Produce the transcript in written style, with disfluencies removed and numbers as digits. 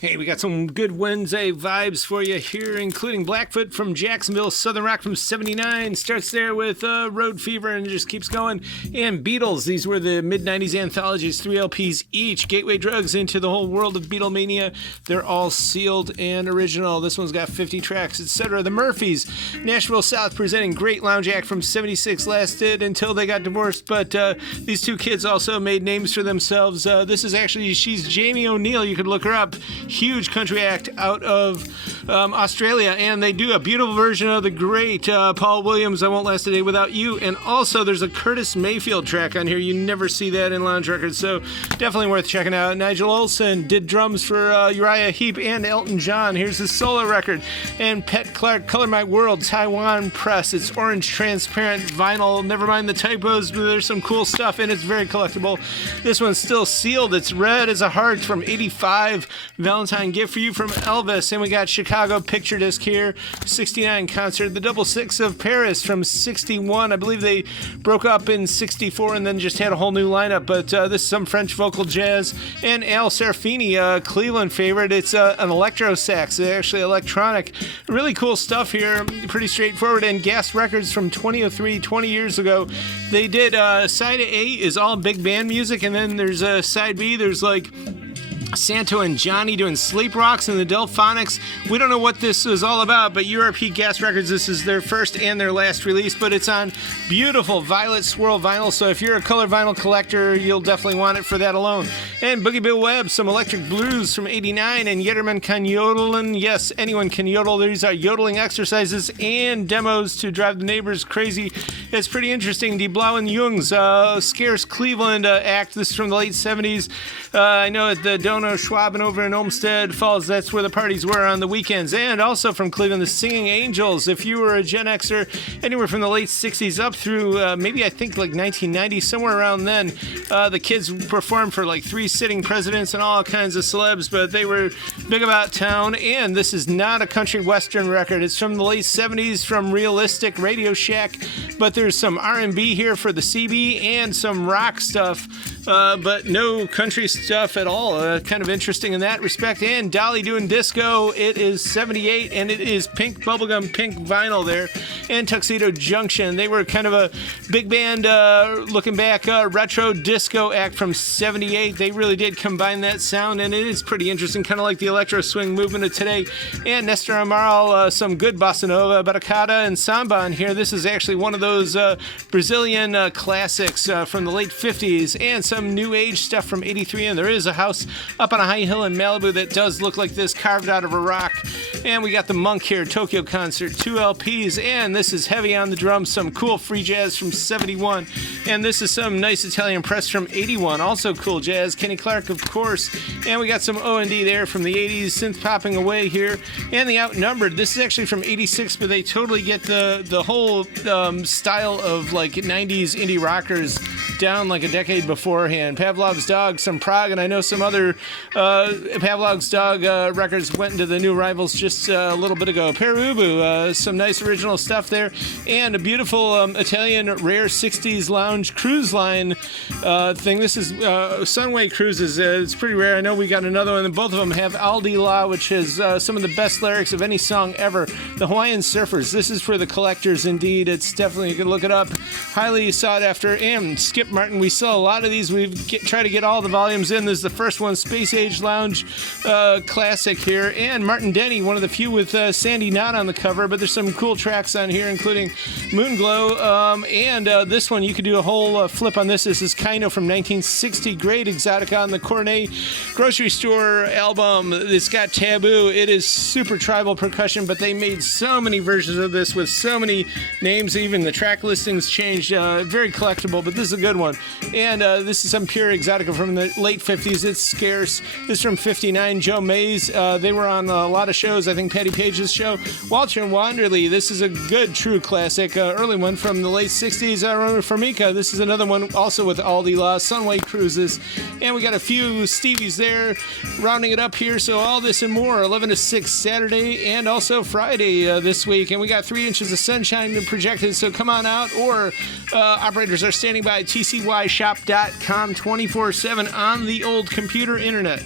Hey, we got some good Wednesday vibes for you here, including Blackfoot from Jacksonville, Southern Rock from 79, starts there with Road Fever and just keeps going, and Beatles. These were the mid-90s anthologies, 3 LPs each, Gateway Drugs into the whole world of Beatlemania. They're all sealed and original. This one's got 50 tracks, etc. The Murphys, Nashville South, presenting Great Lounge Act from 76, lasted until they got divorced, but these two kids also made names for themselves. This is actually, she's Jamie O'Neill, you could look her up. Huge country act out of Australia, and they do a beautiful version of the great Paul Williams, I Won't Last a Day Without You, and also there's a Curtis Mayfield track on here. You never see that in lounge records, so definitely worth checking out. Nigel Olsson did drums for Uriah Heep and Elton John. Here's his solo record, and Pet Clark, Color My World, Taiwan Press. It's orange transparent vinyl, never mind the typos, but there's some cool stuff, and it's very collectible. This one's still sealed. It's red as a heart from 85, Valentine gift for you from Elvis. And we got Chicago Picture Disc here, 69 concert, the Double Six of Paris from 61. I believe they broke up in 64 and then just had a whole new lineup, but this is some French vocal jazz. And Al Serafini, Cleveland favorite. It's an electro sax, actually electronic. Really cool stuff here, pretty straightforward. And Gas Records from 2003, 20 years ago, they did side A is all big band music, and then there's side B, there's like Santo and Johnny doing Sleep Rocks and the Delphonics. We don't know what this is all about, but URP Gas Records, this is their first and their last release, but it's on beautiful Violet Swirl vinyl, so if you're a color vinyl collector, you'll definitely want it for that alone. And Boogie Bill Webb, some Electric Blues from 89, and Yetterman Kan Yodelen. Yes, anyone can yodel. These are yodeling exercises and demos to drive the neighbors crazy. It's pretty interesting. Die Blauen Jungs, scarce Cleveland act. This is from the late 70s. I know at the Dono Schwaben over in Olmsted Falls, that's where the parties were on the weekends. And also from Cleveland, the Singing Angels. If you were a Gen Xer, anywhere from the late 60s up through maybe I think like 1990, somewhere around then, the kids performed for like 3 sitting presidents and all kinds of celebs, but they were big about town. And this is not a country western record. It's from the late 70s from Realistic Radio Shack, but there's some R&B here for the CB and some rock stuff, but no country stuff at all. Kind of interesting in that respect. And Dolly doing disco. It is 78, and it is pink bubblegum pink vinyl there. And Tuxedo Junction, they were kind of a big band, looking back, retro disco act from 78. They really did combine that sound, and it is pretty interesting, kind of like the electro swing movement of today. And Nestor Amaral, some good bossa nova, batucada, and samba on here. This is actually one of those Brazilian classics from the late 50s, and some new age stuff from 83. And there is a house up on a high hill in Malibu that does look like this, carved out of a rock. And we got the Monk here, Tokyo Concert, 2 LPs, and this is heavy on the drums, some cool free jazz from 71, and this is some nice Italian press from 81, also cool jazz, Kenny Clark, of course. And we got some O&D there from the 80s, synth popping away here. And the Outnumbered, this is actually from 86, but they totally get the whole style of like 90s indie rockers down like a decade beforehand. Pavlov's Dog, some prog, and I know some other Pavlov's Dog records went into the new rivals just a little bit ago. Perubu, some nice original stuff there, and a beautiful Italian rare 60s lounge cruise line thing. This is Sunway Cruises. It's pretty rare. I know we got another one, and both of them have Aldi La, which has some of the best lyrics of any song ever. The Hawaiian Surfers. This is for the collectors indeed. It's definitely, you can look it up. Highly sought after. And Skip Martin, we sell a lot of these. We've tried to get all the volumes in. This is the first one, Space Age Lounge classic here. And Martin Denny, one of the few with Sandy Knott on the cover, but there's some cool tracks on here, including Moonglow. And this one, you could do a whole flip on this. This is Kaino from 1960. Great Exotica on the Cornet Grocery Store album. It's got Taboo. It is super tribal percussion, but they made so many versions of this with so many names. Even the track listings changed. Very collectible, but this is a good one. And this is some pure Exotica from the late 50s. It's scarce. This is from 59. Joe Mays. They were on a lot of shows. I think Patty Page's show. Walter and Wanderley. This is a good, true classic. Early one from the late 60s. Rona Formica. This is another one also with Aldi La. Sunway Cruises. And we got a few Stevies there rounding it up here. So all this and more. 11 to 6 Saturday and also Friday this week. And we got 3 inches of sunshine projected. So come on out. Or operators are standing by at tcyshop.com 24/7 on the old computer internet.